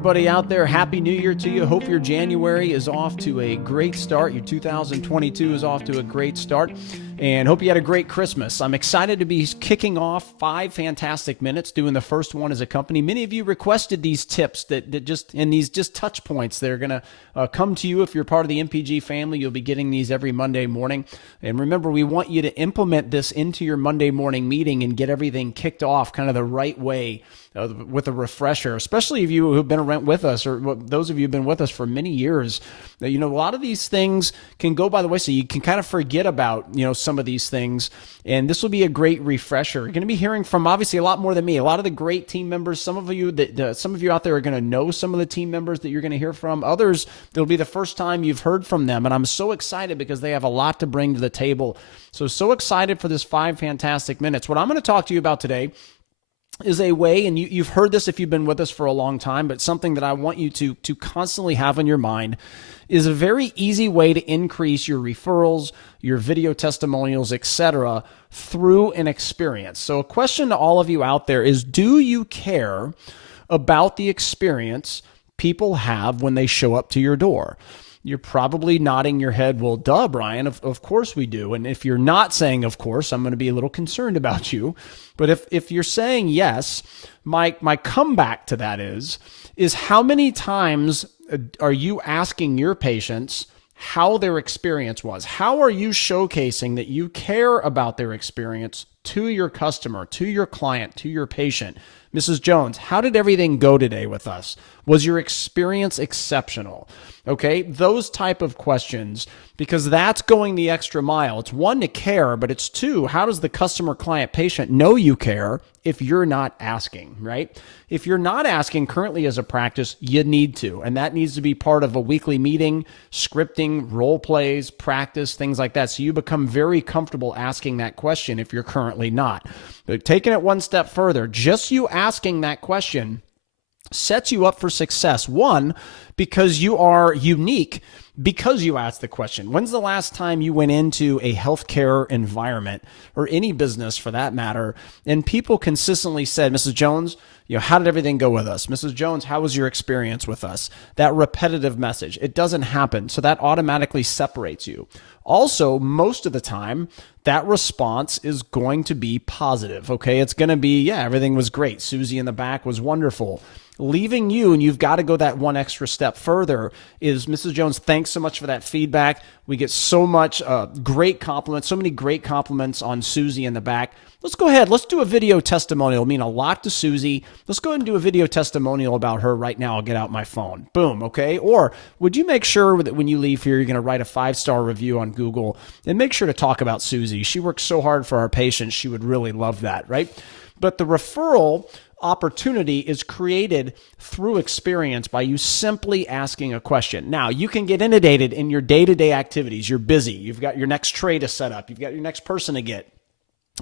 everybody out there. Happy New Year to you. Hope your January is off to a great start. Your 2022 is off to a great start. And hope you had a great Christmas. I'm excited to be kicking off 5 fantastic minutes, doing the first one as a company. Many of you requested these tips that just, and these just touch points that are going to come to you. If you're part of the MPG family, you'll be getting these every Monday morning. And remember, we want you to implement this into your Monday morning meeting and get everything kicked off kind of the right way with a refresher, especially if you who've been around with us, or those of you who've been with us for many years. You know, a lot of these things can go by the way, so you can kind of forget about, some of these things. And this will be a great refresher. You're going to be hearing from obviously a lot more than me, a lot of the great team members. Some of you out there are going to know some of the team members that you're going to hear from. Others, it'll be the first time you've heard from them. And I'm so excited because they have a lot to bring to the table. So excited for this 5 fantastic minutes. What I'm going to talk to you about today is a way, and you've heard this if you've been with us for a long time, but something that I want you to constantly have on your mind is a very easy way to increase your referrals, your video testimonials, etc., through an experience. So a question to all of you out there is, do you care about the experience people have when they show up to your door? You're probably nodding your head, well, duh, Brian, of course we do. And if you're not saying, of course, I'm going to be a little concerned about you. But if you're saying yes, my comeback to that is how many times are you asking your patients how their experience was? How are you showcasing that you care about their experience to your customer, to your client, to your patient? Mrs. Jones, how did everything go today with us? Was your experience exceptional? Okay, those type of questions, because that's going the extra mile. It's 1, to care, but it's 2, how does the customer, client, patient know you care if you're not asking, right? If you're not asking currently as a practice, you need to, and that needs to be part of a weekly meeting, scripting, role plays, practice, things like that. So you become very comfortable asking that question if you're currently not. But taking it one step further, just you asking that question sets you up for success. 1, because you are unique because you asked the question. When's the last time you went into a healthcare environment, or any business for that matter, and people consistently said, Mrs. Jones, how did everything go with us? Mrs. Jones, how was your experience with us? That repetitive message, it doesn't happen. So that automatically separates you. Also, most of the time, that response is going to be positive, okay? It's going to be, yeah, everything was great. Susie in the back was wonderful. Leaving you, and you've got to go that one extra step further, is Mrs. Jones, thanks so much for that feedback. We get so much great compliments, so many great compliments on Susie in the back. Let's go ahead. Let's do a video testimonial. It'll mean a lot to Susie. Let's go ahead and do a video testimonial about her right now. I'll get out my phone. Boom, okay? Or would you make sure that when you leave here, you're going to write a 5-star review on Google, and make sure to talk about Susie. She works so hard for our patients. She would really love that, right? But the referral opportunity is created through experience by you simply asking a question. Now, you can get inundated in your day-to-day activities. You're busy. You've got your next tray to set up. You've got your next person to get.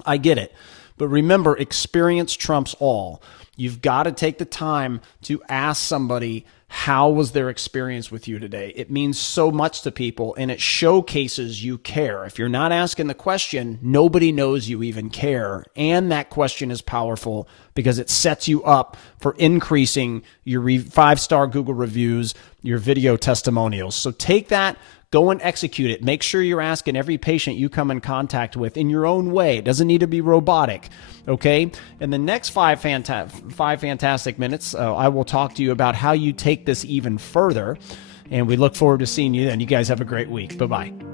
I get it. But remember, experience trumps all. You've got to take the time to ask somebody, how was their experience with you today? It means so much to people, and it showcases you care. If you're not asking the question, nobody knows you even care. And that question is powerful because it sets you up for increasing your 5-star Google reviews, your video testimonials. So take that, go and execute it. Make sure you're asking every patient you come in contact with in your own way. It doesn't need to be robotic, okay? In the next 5 fantastic minutes, I will talk to you about how you take this even further, and we look forward to seeing you then. You guys have a great week. Bye-bye.